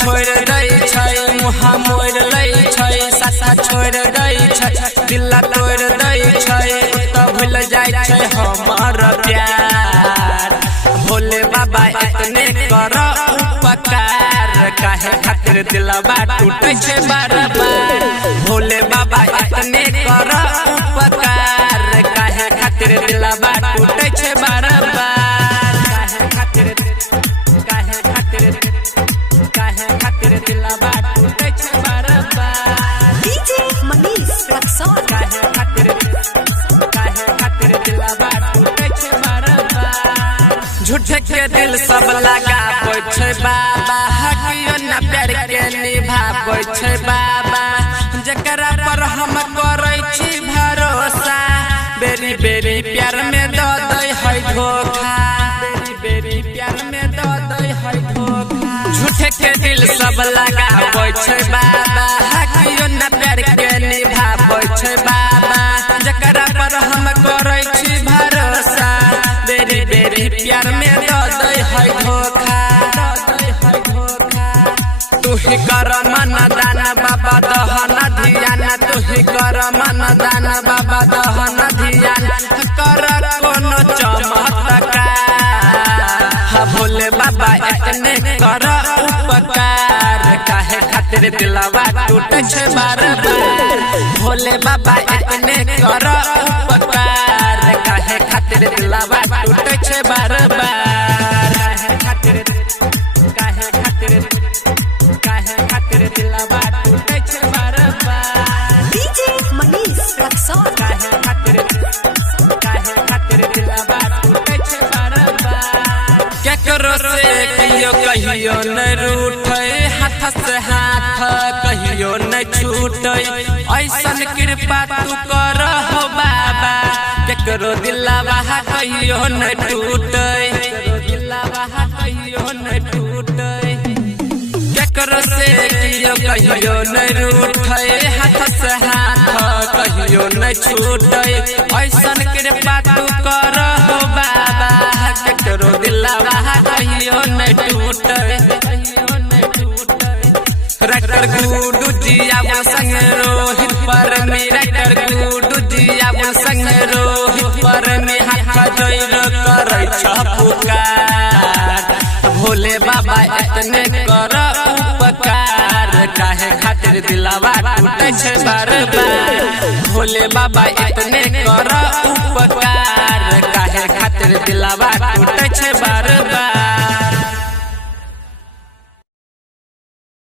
छोड़ दै छै मुहा मोड़ लै छै साथा छोड़ दै छै दिल तोड़ दै छै तो भूल जाय छै हमर प्यार। भोले बाबा इतने कर उपकार काहे खातिर दिलवा टूटे छै बार बार। भोले बाबा इतने कर उपकार काहे खातिर दिलवा टूटे छै बार बार। काहे खातिर दिलवा टूटे छै बार बार। डीजे मनीष रक्सौल काहे खातिर दिलवा टूटे छै बार बार। झूठे के दिल सब लगाबै छै बाबा हकियो न प्यार के निभाबै छै बाबा। जकरा पर हम करै छी भरोसा बेरी बेरी प्यार में द दै है धोखा। बेरी प्यार में द दै है धोखा। झूठे के दिल सब लगाबै छै बाबा हकियो न प्यार के निभाबै छै बाबा। जकरा पर हम करै छी भरोसा बेरी बेरी प्यार में द दै है धोखा। तू ही कर मन दान बाबा दहन ध्यान तू ही कर मन दान बाबा दहन ध्यान कर कोनो चमत्कार। भोले बाबा इतने कर उपकार काहे खातिर दिलवा टूटे छै बार बार। भोले बाबा इतने कर उपकार काहे खातिर दिलवा टूटे छै बार बार। काहे खातिर दिलवा टूटे छै बार बार। डीजे मनीष रक्सौल काहे खातिर दिलवा टूटे छै बार बार। केकरो से कहियो न रूठे हाथ से हाथ कहियो न छूटे ऐसन कृपा तू कर हो बाबा। केकरो दिलवा कहियो न टूटे कहियो न टूटे। केकरो से कहियो न रूठे हाथ से हाथ कहियो न छूटे ऐसन कृपा तू कर हो बाबा। केकरो दिलवा कहियो न टूटे। राइटर गुडू जिया संग रोहित पर में राइटर गुडू जिया संग रोहित पर में हाथ जोड़ करे छ पुकार। भोले बाबा इतने कर उपकार काहे खातिर दिलवा टूटे छै बार बार। भोले बाबा इतने कर उपकार काहे खातिर दिलवा